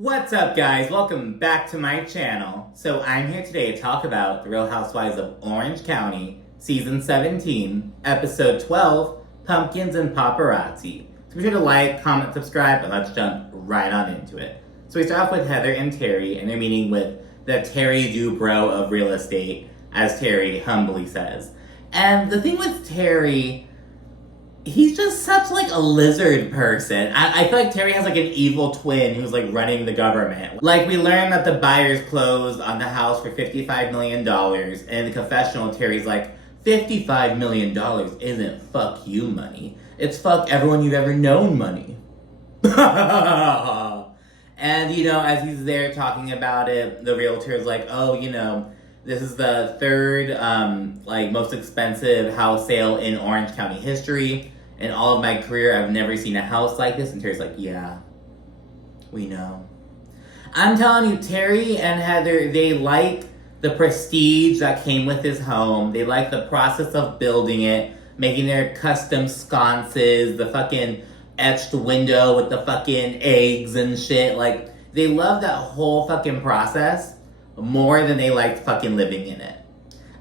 What's up, guys? Welcome back to my channel. So I'm here today to talk about The Real Housewives of Orange County, Season 17, Episode 12, Pumpkins and Paparazzi. So be sure to like, comment, subscribe, and let's jump right on into it. So we start off with Heather and Terry, and they're meeting with the Terry Dubrow of real estate, as Terry humbly says. And the thing with Terry, he's just such like a lizard person. I feel like Terry has like an evil twin who's like running the government. Like we learned that the buyers closed on the house for $55 million. And in the confessional, Terry's like, $55 million isn't fuck you money. It's fuck everyone you've ever known money. And you know, as he's there talking about it, the realtor's like, oh, you know, this is the third like most expensive house sale in Orange County history. In all of my career, I've never seen a house like this. And Terry's like, yeah, we know. I'm telling you, Terry and Heather, they like the prestige that came with his home. They like the process of building it, making their custom sconces, the fucking etched window with the fucking eggs and shit. Like, they love that whole fucking process more than they liked fucking living in it.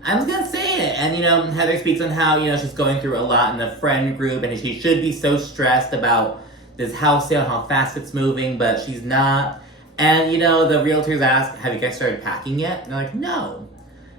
I'm just gonna say it. And, you know, Heather speaks on how, you know, she's going through a lot in the friend group and she should be so stressed about this house sale, how fast it's moving, but she's not. And, you know, the realtors ask, have you guys started packing yet? And they're like, no.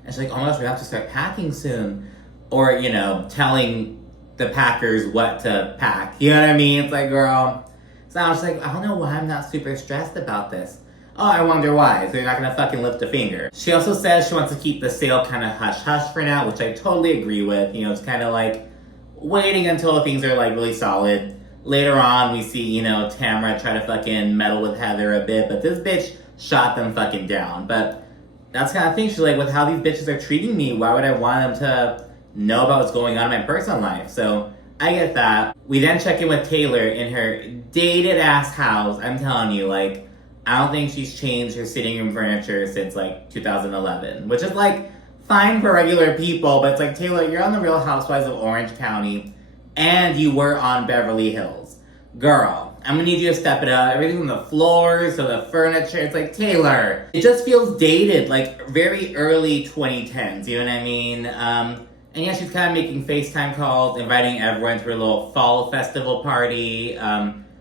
And she's like, oh my gosh, we have to start packing soon. Or, you know, telling the packers what to pack. You know what I mean? It's like, girl. So I was like, I don't know why I'm not super stressed about this. Oh, I wonder why. So you're not gonna fucking lift a finger. She also says she wants to keep the sale kind of hush-hush for now, which I totally agree with. You know, it's kind of like waiting until things are like really solid. Later on, we see, you know, Tamra try to fucking meddle with Heather a bit, but this bitch shot them fucking down. But that's the kind of thing. She's like, with how these bitches are treating me, why would I want them to know about what's going on in my personal life? So I get that. We then check in with Taylor in her dated-ass house. I'm telling you, like, I don't think she's changed her sitting room furniture since like 2011, which is like fine for regular people, but it's like, Taylor, you're on The Real Housewives of Orange County and you were on Beverly Hills. Girl, I'm gonna need you to step it up. Everything's on the floors, so the furniture, it's like, Taylor, it just feels dated, like very early 2010s, you know what I mean? And yeah, she's kind of making FaceTime calls, inviting everyone to her little fall festival party.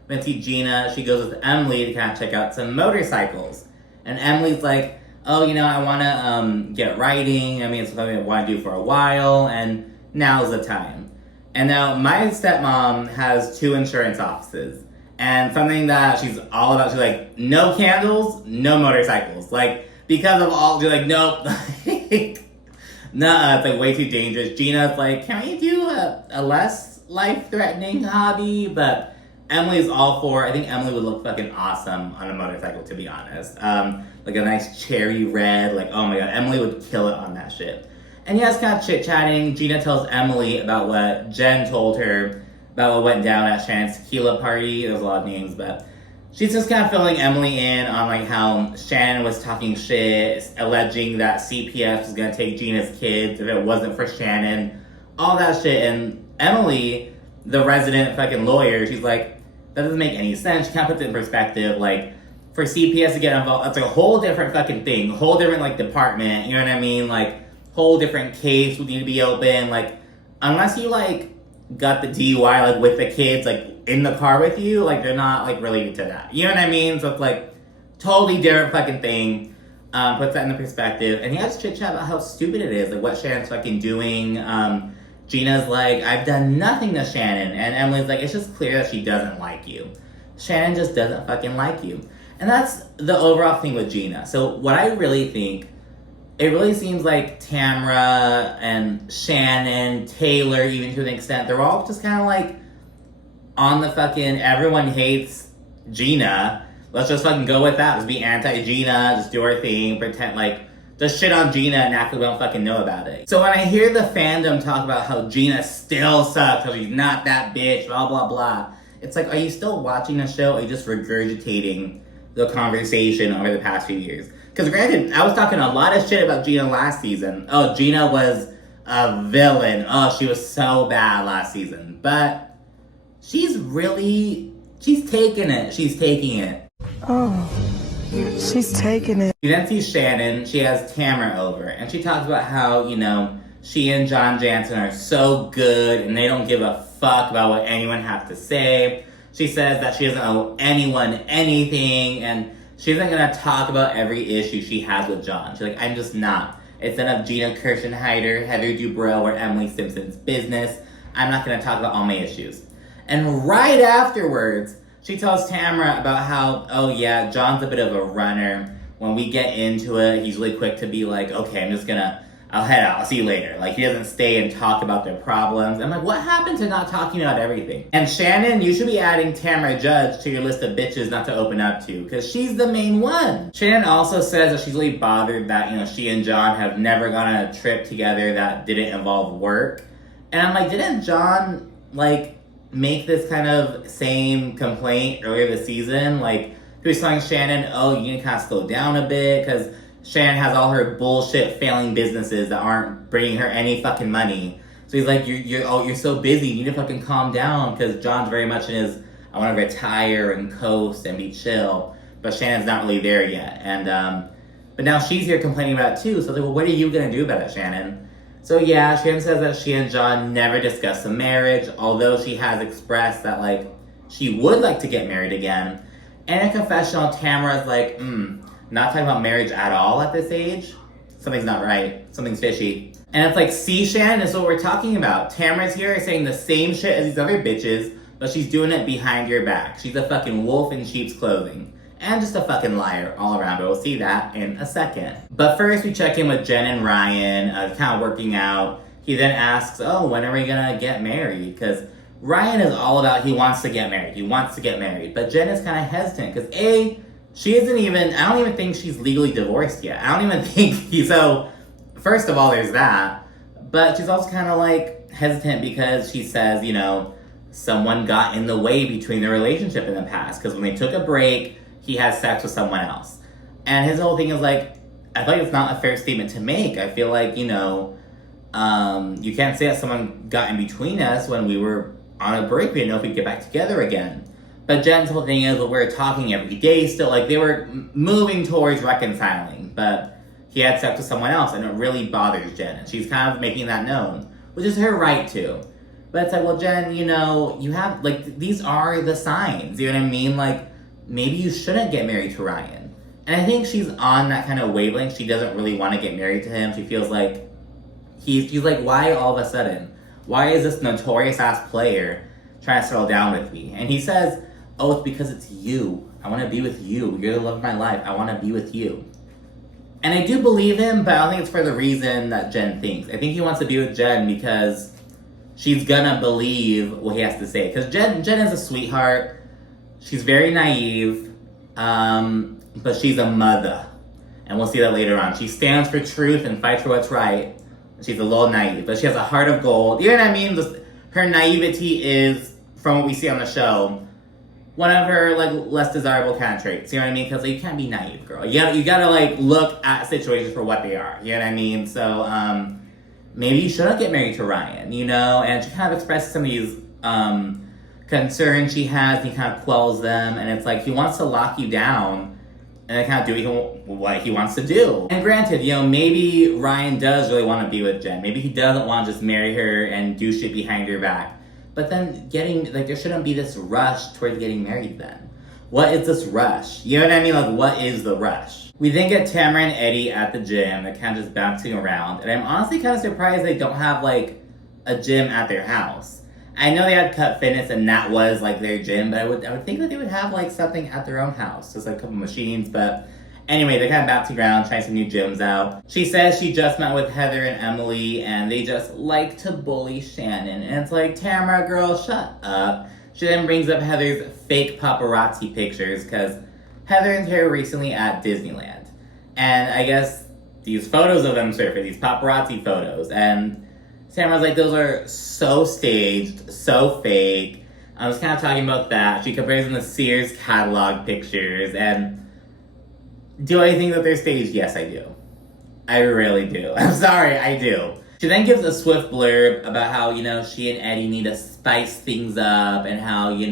Then see Gina, she goes with Emily to kind of check out some motorcycles. And Emily's like, oh, you know, I want to get riding. I mean, it's something I want to do for a while, and now's the time. And now my stepmom has 2 insurance offices. And something that she's all about, she's like, no candles, no motorcycles. Like, because of all, she's like, nope. Nuh-uh, it's like way too dangerous. Gina's like, can we do a less life-threatening hobby? But Emily's all for, I think Emily would look fucking awesome on a motorcycle, to be honest. Like a nice cherry red, like, oh my god, Emily would kill it on that shit. And yeah, it's kind of chit-chatting. Gina tells Emily about what Jen told her about what went down at Shannon's tequila party. There's a lot of names, but she's just kind of filling Emily in on like how Shannon was talking shit, alleging that C.P.S was gonna take Gina's kids if it wasn't for Shannon. All that shit. And Emily, the resident fucking lawyer, she's like, that doesn't make any sense. She kind of puts it in perspective. Like, for C.P.S to get involved, that's like a whole different fucking thing. Whole different, like, department. You know what I mean? Like, whole different case would need to be open. Like, unless you, like, got the DUI, like, with the kids, like, in the car with you, like, they're not, like, related to that. You know what I mean? So it's, like, totally different fucking thing. Puts that in the perspective. And he has chit-chat about how stupid it is. Like, what Shannon's fucking doing. Gina's like, I've done nothing to Shannon. And Emily's like, it's just clear that she doesn't like you. Shannon just doesn't fucking like you. And that's the overall thing with Gina. So what I really think, it really seems like Tamra and Shannon, Taylor, even to an extent, they're all just kind of like on the fucking, everyone hates Gina. Let's just fucking go with that. Let's be anti-Gina, just do our thing, pretend like, just shit on Gina and act like we don't fucking know about it. So when I hear the fandom talk about how Gina still sucks, how she's not that bitch, blah, blah, blah, it's like, are you still watching the show or are you just regurgitating the conversation over the past few years? Because granted, I was talking a lot of shit about Gina last season. Oh, Gina was a villain. Oh, she was so bad last season. But she's taking it. She's taking it. Oh. She's taking it. You then see Shannon. She has Tamra over, and she talks about how, she and John Jansen are so good, and they don't give a fuck about what anyone has to say. She says that she doesn't owe anyone anything, and she isn't going to talk about every issue she has with John. She's like, I'm just not. It's none of Gina Kirschenheiter, Heather Dubrow, or Emily Simpson's business. I'm not going to talk about all my issues. And right afterwards, she tells Tamra about how, oh yeah, John's a bit of a runner. When we get into it, he's really quick to be like, okay, I'll head out, I'll see you later. Like, he doesn't stay and talk about their problems. I'm like, what happened to not talking about everything? And Shannon, you should be adding Tamra Judge to your list of bitches not to open up to, because she's the main one. Shannon also says that she's really bothered that, she and John have never gone on a trip together that didn't involve work. And I'm like, didn't John, make this kind of same complaint earlier this season? Like, he was telling Shannon, oh, you need to kind of slow down a bit, because Shannon has all her bullshit failing businesses that aren't bringing her any fucking money. So he's like, you're so busy, you need to fucking calm down, because John's very much in his, I want to retire and coast and be chill. But Shannon's not really there yet. And, but now she's here complaining about it too. So I was like, well, what are you going to do about it, Shannon? So yeah, Shannon says that she and John never discussed a marriage, although she has expressed that, she would like to get married again. And in a confessional, Tamara's like, not talking about marriage at all at this age? Something's not right. Something's fishy. And it's like, see, Shannon, this is what we're talking about. Tamara's here saying the same shit as these other bitches, but she's doing it behind your back. She's a fucking wolf in sheep's clothing. And just a fucking liar all around, but we'll see that in a second. But first, we check in with Jen and Ryan, kind of working out. He then asks, oh, when are we gonna get married? Because Ryan is all about, he wants to get married. He wants to get married. But Jen is kind of hesitant, because she isn't even, I don't even think she's legally divorced yet. I don't even think so first of all, there's that. But she's also kind of hesitant because she says, someone got in the way between their relationship in the past. Because when they took a break, he had sex with someone else. And his whole thing is I feel like it's not a fair statement to make. I feel like, you can't say that someone got in between us when we were on a break. We didn't know if we'd get back together again. But Jen's whole thing is, we're talking every day still. They were moving towards reconciling. But he had sex with someone else, and it really bothers Jen. And she's kind of making that known, which is her right to. But it's well, Jen, you have, these are the signs. You know what I mean? Maybe you shouldn't get married to Ryan. And I think she's on that kind of wavelength. She doesn't really want to get married to him. She feels like she's like, why all of a sudden? Why is this notorious-ass player trying to settle down with me? And he says, oh, it's because it's you. I want to be with you. You're the love of my life. I want to be with you. And I do believe him, but I don't think it's for the reason that Jen thinks. I think he wants to be with Jen because she's gonna believe what he has to say. Because Jen is a sweetheart. She's very naive, but she's a mother. And we'll see that later on. She stands for truth and fights for what's right. She's a little naive, but she has a heart of gold. You know what I mean? Her naivety is, from what we see on the show, one of her less desirable kind of traits. You know what I mean? Because you can't be naive, girl. You gotta look at situations for what they are. You know what I mean? So maybe you shouldn't get married to Ryan. And she kind of expresses some of these concerns she has. And he kind of quells them, and it's he wants to lock you down, and kind of do what he wants to do. And granted, maybe Ryan does really want to be with Jen. Maybe he doesn't want to just marry her and do shit behind her back. But then there shouldn't be this rush towards getting married then. What is this rush? You know what I mean? What is the rush? We then get Tamra and Eddie at the gym. They're kind of just bouncing around. And I'm honestly kind of surprised they don't have, a gym at their house. I know they had Cut Fitness and that was, their gym. But I would think that they would have, something at their own house. Just, a couple machines. But anyway, they're kind of bouncing around, trying some new gyms out. She says she just met with Heather and Emily, and they just like to bully Shannon. And it's Tamra, girl, shut up. She then brings up Heather's fake paparazzi pictures, because Heather and her recently at Disneyland. And I guess these photos of them surfaced, these paparazzi photos. And Tamra's those are so staged, so fake. I was kind of talking about that. She compares them to Sears catalog pictures, and do I think that they're staged? Yes, I do. I really do. I'm sorry, I do. She then gives a swift blurb about how, she and Eddie need to spice things up, and how, she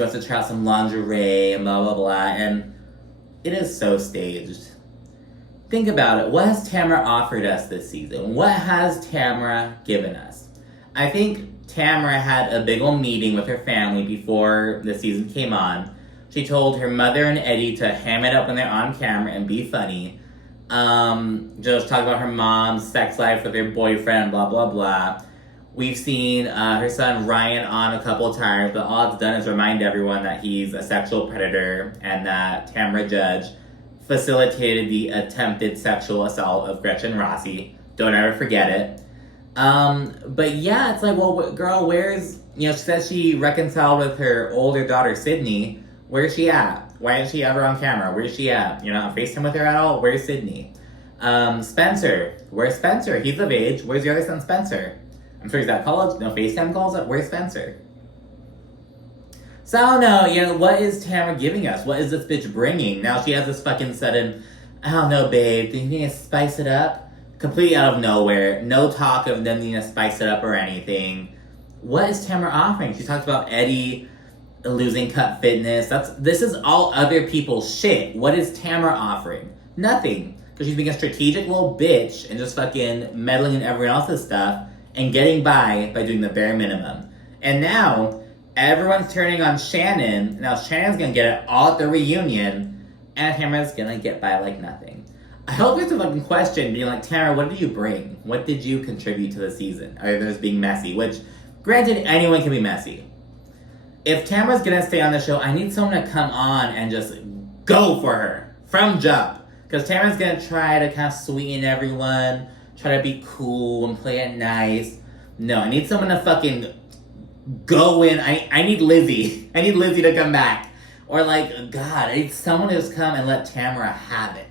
wants to try out some lingerie and blah, blah, blah. And It is so staged. Think about it. What has Tamra offered us this season? What has Tamra given us? I think Tamra had a big old meeting with her family before the season came on. She told her mother and Eddie to ham it up when they're on camera and be funny. Just talk about her mom's sex life with her boyfriend, blah, blah, blah. We've seen her son Ryan on a couple of times, but all it's done is remind everyone that he's a sexual predator and that Tamra Judge facilitated the attempted sexual assault of Gretchen Rossi. Don't ever forget it. But yeah, it's like, well, girl, where's, she says she reconciled with her older daughter, Sydney. Where's she at? Why isn't she ever on camera? Where's she at? You're not on FaceTime with her at all? Where's Sydney? Spencer. Where's Spencer? He's of age. Where's your other son, Spencer? I'm sure he's at college. No FaceTime calls. Where's Spencer? So I don't know, what is Tamra giving us? What is this bitch bringing? Now she has this fucking sudden, I don't know, babe, do you need to spice it up? Completely out of nowhere. No talk of them needing to spice it up or anything. What is Tamra offering? She talks about Eddie losing cut fitness. This is all other people's shit. What is Tamra offering? Nothing. Because she's being a strategic little bitch and just fucking meddling in everyone else's stuff and getting by doing the bare minimum. And now everyone's turning on Shannon. Now Shannon's gonna get it all at the reunion, and Tamra's gonna get by like nothing. I hope there's a fucking question being like, Tamra, what did you bring? What did you contribute to the season? Other than just being messy, which, granted, anyone can be messy. If Tamra's gonna stay on the show, I need someone to come on and just go for her from jump. Because Tamra's gonna try to kind of sweeten everyone, try to be cool and play it nice. No, I need someone to fucking go in. I need Lizzie. I need Lizzie to come back. Or like, God, I need someone to just come and let Tamra have it,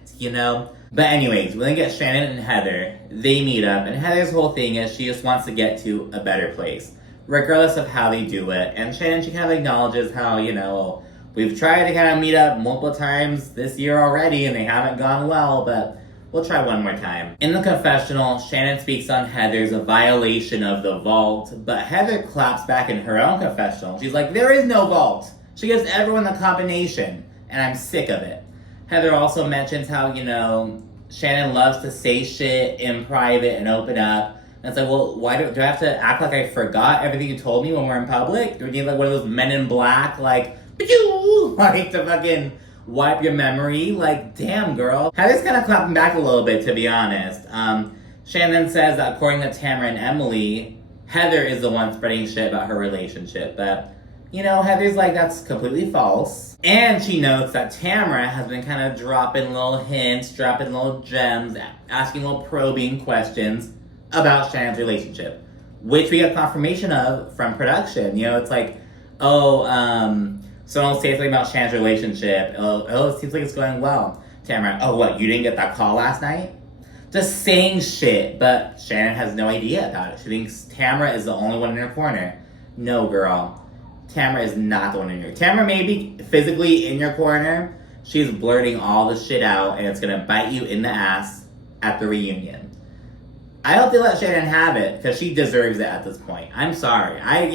But anyways, when they get Shannon and Heather, they meet up. And Heather's whole thing is she just wants to get to a better place, regardless of how they do it. And Shannon, she kind of acknowledges how, we've tried to kind of meet up multiple times this year already and they haven't gone well, but we'll try one more time. In the confessional, Shannon speaks on Heather's a violation of the vault, but Heather claps back in her own confessional. She's like, there is no vault. She gives everyone the combination, and I'm sick of it. Heather also mentions how, Shannon loves to say shit in private and open up. And it's like, well, why do I have to act like I forgot everything you told me when we're in public? Do we need like one of those Men in Black, like to fucking wipe your memory? Like, damn, girl. Heather's kind of clapping back a little bit, to be honest. Shannon says that according to Tamra and Emily, Heather is the one spreading shit about her relationship. But, Heather's like, that's completely false. And she notes that Tamra has been kind of dropping little hints, dropping little gems, asking little probing questions about Shannon's relationship, which we got confirmation of from production. It's like, someone will say something about Shannon's relationship. Oh, it seems like it's going well. Tamra, oh, what, you didn't get that call last night? Just saying shit, but Shannon has no idea about it. She thinks Tamra is the only one in her corner. No, girl. Tamra is not the one in your corner. Tamra may be physically in your corner. She's blurting all the shit out, and it's going to bite you in the ass at the reunion. I hope they let Shannon have it, because she deserves it at this point. I'm sorry. I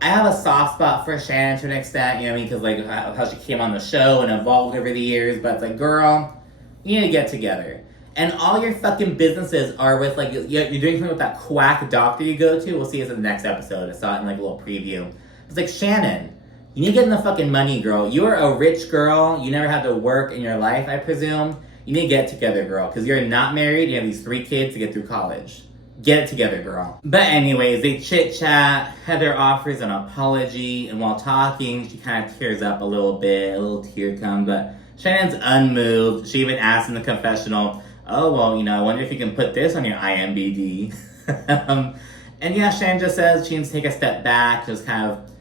have a soft spot for Shannon to an extent, because like how she came on the show and evolved over the years, but it's like, girl, you need to get together. And all your fucking businesses are with like, you're doing something with that quack doctor you go to. We'll see this in the next episode. I saw it in like a little preview. It's like, Shannon, you need to get in the fucking money, girl. You are a rich girl. You never had to work in your life, I presume. You need to get together, girl, because you're not married. You have these 3 kids to get through college. Get it together, girl. But anyways, they chit-chat. Heather offers an apology, and while talking, she kind of tears up a little bit. A little tear comes, but Shannon's unmoved. She even asks in the confessional, oh, well, I wonder if you can put this on your IMBD. And yeah, Shannon just says she needs to take a step back, just kind of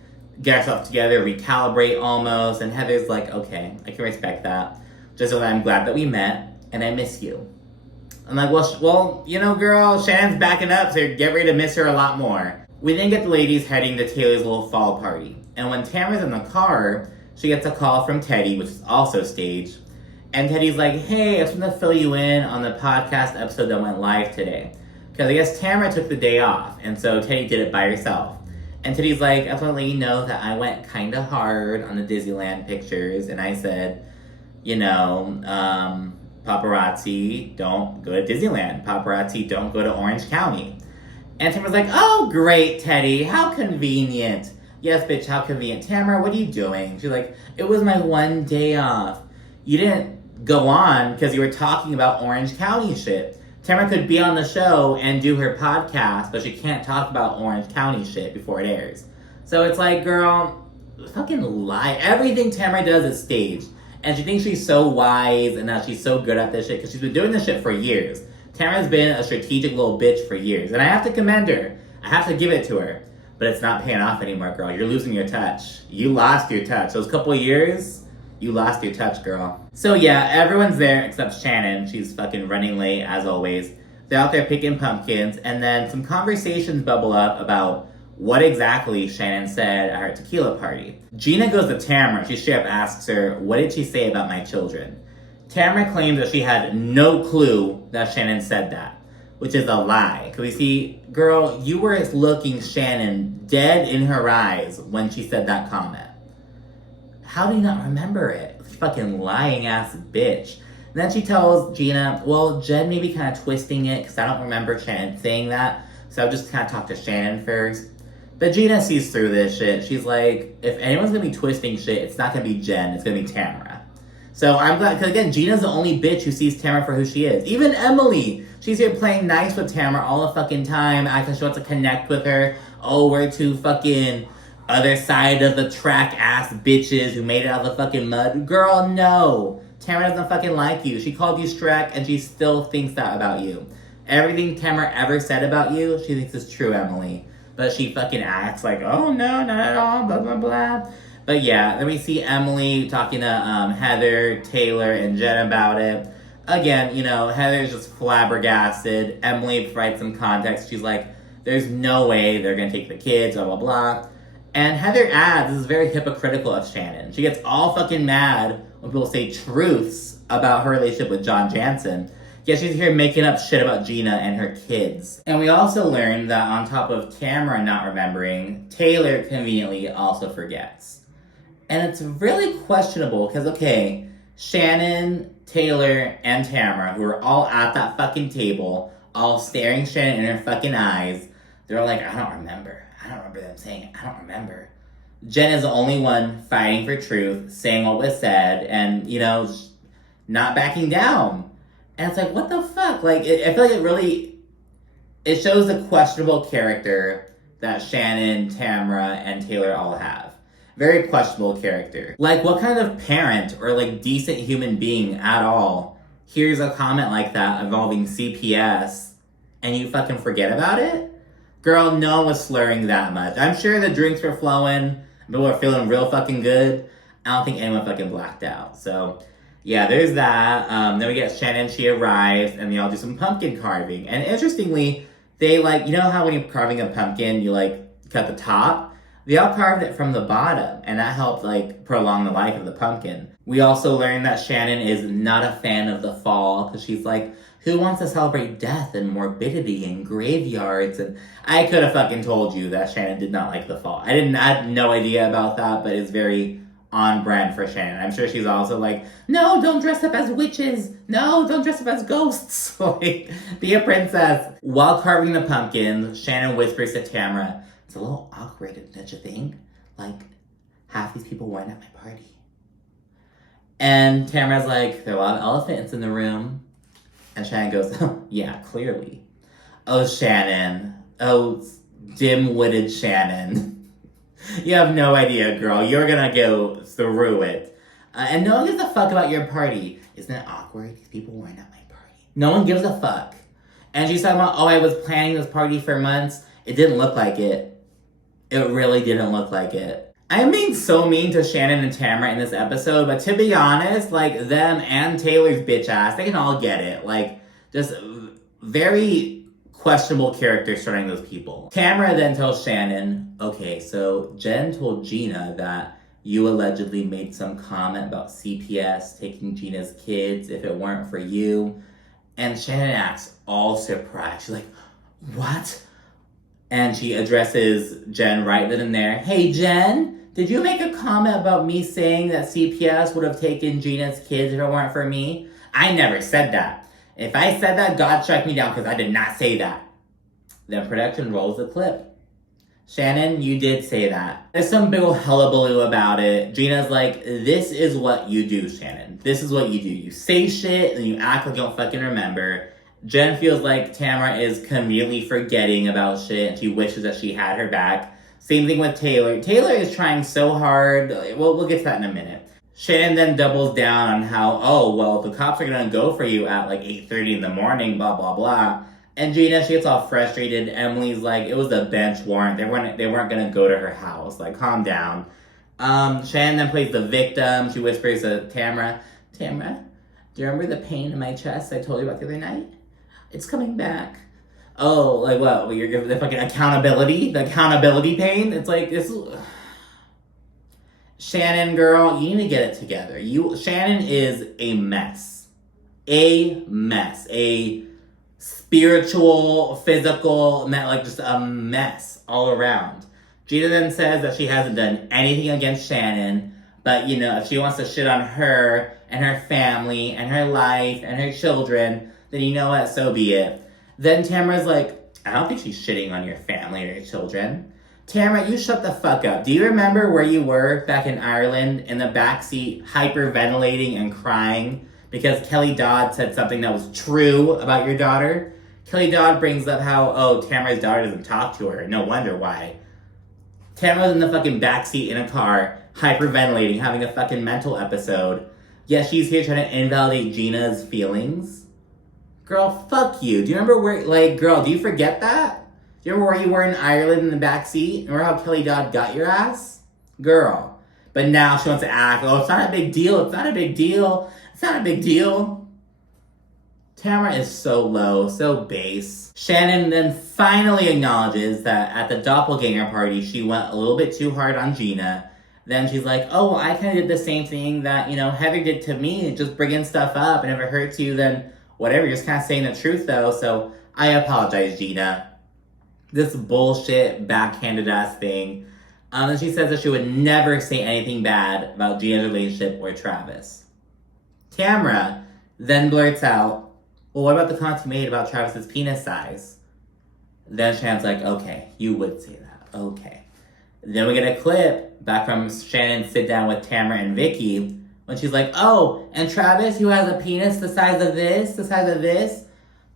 get herself together, recalibrate almost. And Heather's like, okay, I can respect that. Just so that I'm glad that we met, and I miss you. I'm like, well, girl, Shannon's backing up, so get ready to miss her a lot more. We then get the ladies heading to Taylor's little fall party. And when Tamra's in the car, she gets a call from Teddy, which is also staged. And Teddy's like, hey, I just want to fill you in on the podcast episode that went live today. Because I guess Tamra took the day off, and so Teddy did it by herself. And Teddy's like, I just want to let you know that I went kind of hard on the Disneyland pictures. And I said, Paparazzi don't go to Disneyland. Paparazzi don't go to Orange County. And Tamra's like, oh, great, Teddy. How convenient. Yes, bitch, how convenient. Tamra, what are you doing? She's like, it was my one day off. You didn't go on because you were talking about Orange County shit. Tamra could be on the show and do her podcast, but she can't talk about Orange County shit before it airs. So it's like, girl, fucking lie. Everything Tamra does is staged. And she thinks she's so wise and that she's so good at this shit because she's been doing this shit for years. Tamra's been a strategic little bitch for years. And I have to commend her. I have to give it to her. But it's not paying off anymore, girl. You're losing your touch. You lost your touch. Those couple of years, you lost your touch, girl. So yeah, everyone's there except Shannon. She's fucking running late, as always. They're out there picking pumpkins. And then some conversations bubble up about what exactly Shannon said at her tequila party. Gina goes to Tamra. She straight up asks her, what did she say about my children? Tamra claims that she had no clue that Shannon said that, which is a lie. Because we see, girl, you were looking Shannon dead in her eyes when she said that comment. How do you not remember it? Fucking lying ass bitch. And then she tells Gina, well, Jen may be kind of twisting it because I don't remember Shannon saying that. So I'll just kind of talk to Shannon first. But Gina sees through this shit. She's like, if anyone's going to be twisting shit, it's not going to be Jen. It's going to be Tamra. So I'm glad, because again, Gina's the only bitch who sees Tamra for who she is. Even Emily, she's here playing nice with Tamra all the fucking time, acting she wants to connect with her. Oh, we're two fucking other side of the track ass bitches who made it out of the fucking mud. Girl, no. Tamra doesn't fucking like you. She called you Shrek and she still thinks that about you. Everything Tamra ever said about you, she thinks is true, Emily. But she fucking acts like, oh no, not at all, blah, blah, blah. But yeah, then we see Emily talking to Heather, Taylor, and Jen about it. Again, Heather's just flabbergasted. Emily provides some context. She's like, there's no way they're going to take the kids, blah, blah, blah. And Heather adds, this is very hypocritical of Shannon. She gets all fucking mad when people say truths about her relationship with John Jansen. Yeah, she's here making up shit about Gina and her kids. And we also learned that on top of Tamra not remembering, Taylor conveniently also forgets. And it's really questionable because, okay, Shannon, Taylor, and Tamra, who are all at that fucking table, all staring Shannon in her fucking eyes, they're like, I don't remember. I don't remember them saying it. I don't remember. Jen is the only one fighting for truth, saying what was said, and, not backing down. And it's like, what the fuck? Like, I feel like it shows the questionable character that Shannon, Tamra, and Taylor all have. Very questionable character. Like, what kind of parent or, decent human being at all hears a comment like that involving C.P.S. and you fucking forget about it? Girl, no one was slurring that much. I'm sure the drinks were flowing. People were feeling real fucking good. I don't think anyone fucking blacked out. So, yeah, there's that. Then we get Shannon, she arrives, and they all do some pumpkin carving. And interestingly, they how when you're carving a pumpkin, you cut the top? They all carved it from the bottom, and that helped prolong the life of the pumpkin. We also learned that Shannon is not a fan of the fall, because she's like, who wants to celebrate death and morbidity and graveyards? And I could have fucking told you that Shannon did not like the fall. I had no idea about that, but it's very on brand for Shannon. I'm sure she's also like, no, don't dress up as witches. No, don't dress up as ghosts. Be a princess. While carving the pumpkins, Shannon whispers to Tamra, it's a little awkward, don't you think? Half these people weren't at my party. And Tamra's like, there are a lot of elephants in the room. And Shannon goes, oh, yeah, clearly. Oh, Shannon. Oh, dim-witted Shannon. You have no idea, girl. You're gonna go through it. And no one gives a fuck about your party. Isn't it awkward? These people weren't at my party. No one gives a fuck. And she's talking about, I was planning this party for months. It didn't look like it. It really didn't look like it. I'm being so mean to Shannon and Tamra in this episode, but to be honest, them and Taylor's bitch ass, they can all get it. Just very questionable characters starting those people. Tamra then tells Shannon, okay, so Jen told Gina that you allegedly made some comment about C.P.S. taking Gina's kids if it weren't for you. And Shannon acts all surprised. She's like, what? And she addresses Jen right then and there. Hey, Jen, did you make a comment about me saying that C.P.S. would have taken Gina's kids if it weren't for me? I never said that. If I said that, God strike me down because I did not say that. Then production rolls the clip. Shannon, you did say that. There's some big ol' hullabaloo about it. Gina's like, this is what you do, Shannon. This is what you do. You say shit, and you act like you don't fucking remember. Jen feels like Tamra is conveniently forgetting about shit, and she wishes that she had her back. Same thing with Taylor. Taylor is trying so hard. Well, we'll get to that in a minute. Shannon then doubles down on how, oh, well, the cops are gonna go for you at like 8:30 in the morning, blah, blah, blah. And Gina, she gets all frustrated. Emily's like, it was a bench warrant. They weren't gonna go to her house. Like, calm down. Shannon then plays the victim. She whispers to Tamra, Tamra, do you remember the pain in my chest I told you about the other night? It's coming back. Oh, like what? Well, you're giving the fucking accountability? The accountability pain? It's like, this is... Shannon, girl, you need to get it together. Shannon is a mess. A mess. A spiritual, physical, like just a mess all around. Gina then says that she hasn't done anything against Shannon, but you know, if she wants to shit on her and her family and her life and her children, then you know what, so be it. Then Tamara's like, I don't think she's shitting on your family or your children. Tamra, you shut the fuck up. Do you remember where you were back in Ireland in the backseat hyperventilating and crying because Kelly Dodd said something that was true about your daughter? Kelly Dodd brings up how, oh, Tamara's daughter doesn't talk to her. No wonder why. Tamara's in the fucking backseat in a car, hyperventilating, having a fucking mental episode. Yet she's here trying to invalidate Gina's feelings. Girl, fuck you. Do you remember where, like, girl, do you forget that? Do you remember where you were in Ireland in the backseat? Remember how Kelly Dodd got your ass? Girl. But now she wants to act, oh, it's not a big deal. It's not a big deal. It's not a big deal. Tamra is so low, so base. Shannon then finally acknowledges that at the doppelganger party, she went a little bit too hard on Gina. Then she's like, oh, well, I kind of did the same thing that, you know, Heather did to me, just bringing stuff up, and if it hurts you, then whatever, you're just kind of saying the truth, though, so I apologize, Gina. This bullshit, backhanded ass thing. And she says that she would never say anything bad about Gina's relationship or Travis. Tamra then blurts out, well, what about the comment you made about Travis's penis size? Then Shannon's like, okay, you would say that. Okay. Then we get a clip back from Shannon sit down with Tamra and Vicky when she's like, oh, and Travis, who has a penis the size of this, talking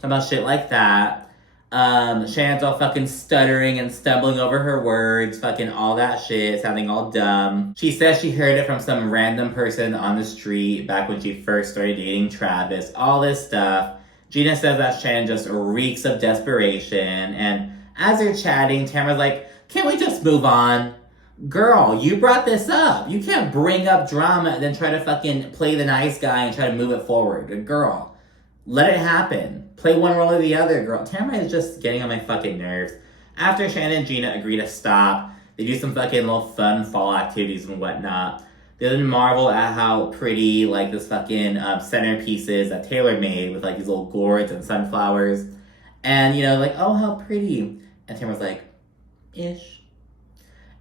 about shit like that. Shannon's all fucking stuttering and stumbling over her words, fucking all that shit, sounding all dumb. She says she heard it from some random person on the street back when she first started dating Travis, all this stuff. Gina says that Shannon just reeks of desperation, and as they're chatting, Tamara's like, can't we just move on? Girl, you brought this up. You can't bring up drama and then try to fucking play the nice guy and try to move it forward. Girl, let it happen. Play one role or the other, girl. Tamra is just getting on my fucking nerves. After Shannon and Gina agree to stop, they do some fucking little fun fall activities and whatnot. They then marvel at how pretty, like, this fucking centerpieces that Taylor made with, like, these little gourds and sunflowers. And, you know, like, oh, how pretty. And Tamra's like, ish.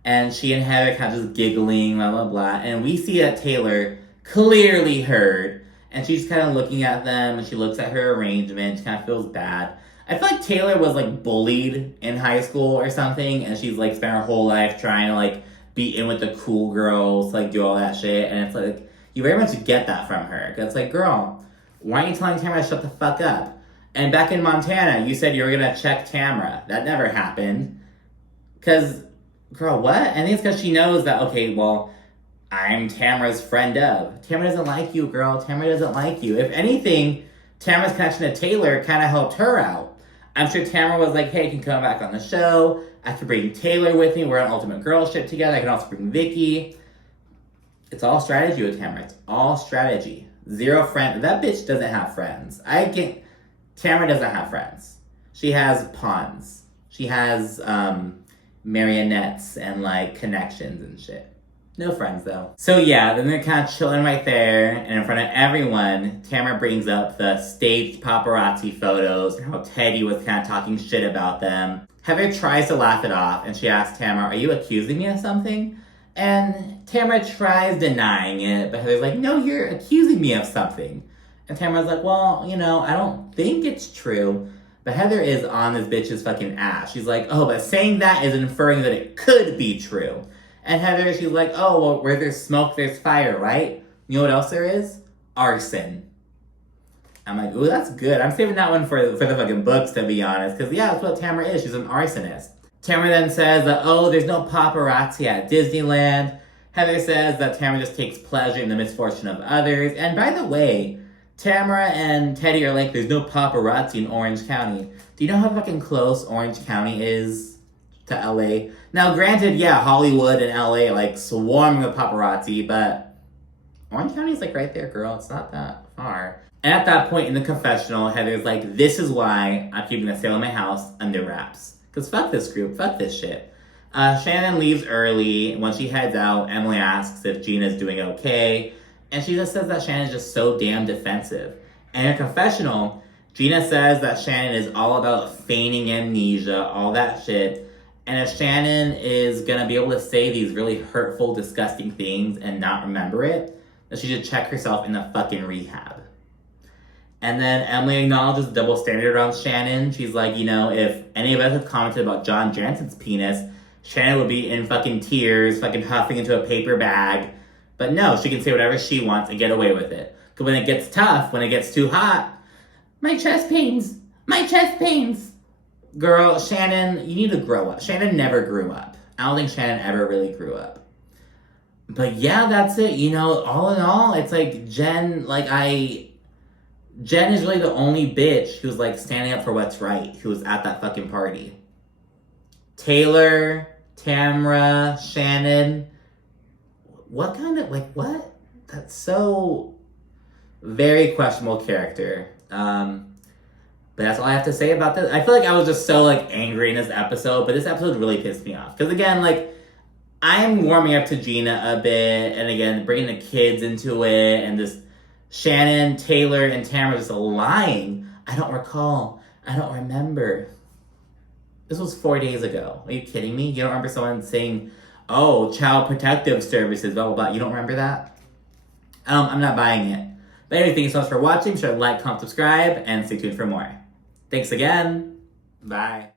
And she and Heather kind of just giggling, blah, blah, blah. And we see that Taylor clearly heard. And she's kind of looking at them, and she looks at her arrangement. She kind of feels bad. I feel like Taylor was, like, bullied in high school or something. And she's, like, spent her whole life trying to, like, be in with the cool girls, like, do all that shit. And it's like, you very much get that from her. Because it's like, girl, why aren't you telling Tamra to shut the fuck up? And back in Montana, you said you were going to check Tamra. That never happened. Because, girl, what? I think it's because she knows that, okay, well, I'm Tamra's friend of. Tamra doesn't like you, girl. Tamra doesn't like you. If anything, Tamra's connection to Taylor kind of helped her out. I'm sure Tamra was like, hey, I can come back on the show. I can bring Taylor with me. We're on Ultimate Girl Ship together. I can also bring Vicky. It's all strategy with Tamra. It's all strategy. Zero friend. That bitch doesn't have friends. Tamra doesn't have friends. She has pawns. She has marionettes and, like, connections and shit. No friends, though. So, yeah, then they're kind of chilling right there, and in front of everyone, Tamra brings up the staged paparazzi photos and how Teddy was kind of talking shit about them. Heather tries to laugh it off, and she asks Tamra, are you accusing me of something? And Tamra tries denying it, but Heather's like, no, you're accusing me of something. And Tamra's like, well, I don't think it's true. But Heather is on this bitch's fucking ass. She's like, oh, but saying that is inferring that it could be true. And Heather, she's like, oh, well, where there's smoke, there's fire, right? You know what else there is? Arson. I'm like, ooh, that's good. I'm saving that one for the fucking books, to be honest. Because, yeah, that's what Tamra is. She's an arsonist. Tamra then says that, oh, there's no paparazzi at Disneyland. Heather says that Tamra just takes pleasure in the misfortune of others. And by the way, Tamra and Teddy are like, there's no paparazzi in Orange County. Do you know how fucking close Orange County is to LA? Now, granted, yeah, Hollywood and LA like swarming with paparazzi, but Orange County is like right there, girl. It's not that far. And at that point in the confessional, Heather's like, this is why I'm keeping the sale of my house under wraps. Because fuck this group, fuck this shit. Shannon leaves early. When she heads out, Emily asks if Gina's doing okay. And she just says that Shannon's just so damn defensive. And in her confessional, Gina says that Shannon is all about feigning amnesia, all that shit. And if Shannon is gonna be able to say these really hurtful, disgusting things and not remember it, then she should check herself in the fucking rehab. And then Emily acknowledges double standard around Shannon. She's like, if any of us had commented about John Jansen's penis, Shannon would be in fucking tears, fucking huffing into a paper bag. But no, she can say whatever she wants and get away with it. Because when it gets tough, when it gets too hot, my chest pains. Girl, Shannon, you need to grow up. Shannon never grew up. I don't think Shannon ever really grew up. But yeah, that's it. All in all, it's like Jen is really the only bitch who's like standing up for what's right, who was at that fucking party. Taylor, Tamra, Shannon, what kind of, what? That's so very questionable character. But that's all I have to say about this. I feel like I was just so angry in this episode, but this episode really pissed me off. Because again, I'm warming up to Gina a bit, and again, bringing the kids into it, and this Shannon, Taylor, and Tamra just lying. I don't recall. I don't remember. This was 4 days ago. Are you kidding me? You don't remember someone saying, oh, Child Protective Services, blah, blah, blah. You don't remember that? I'm not buying it. But anyway, thank you so much for watching. Be sure to like, comment, subscribe, and stay tuned for more. Thanks again. Bye.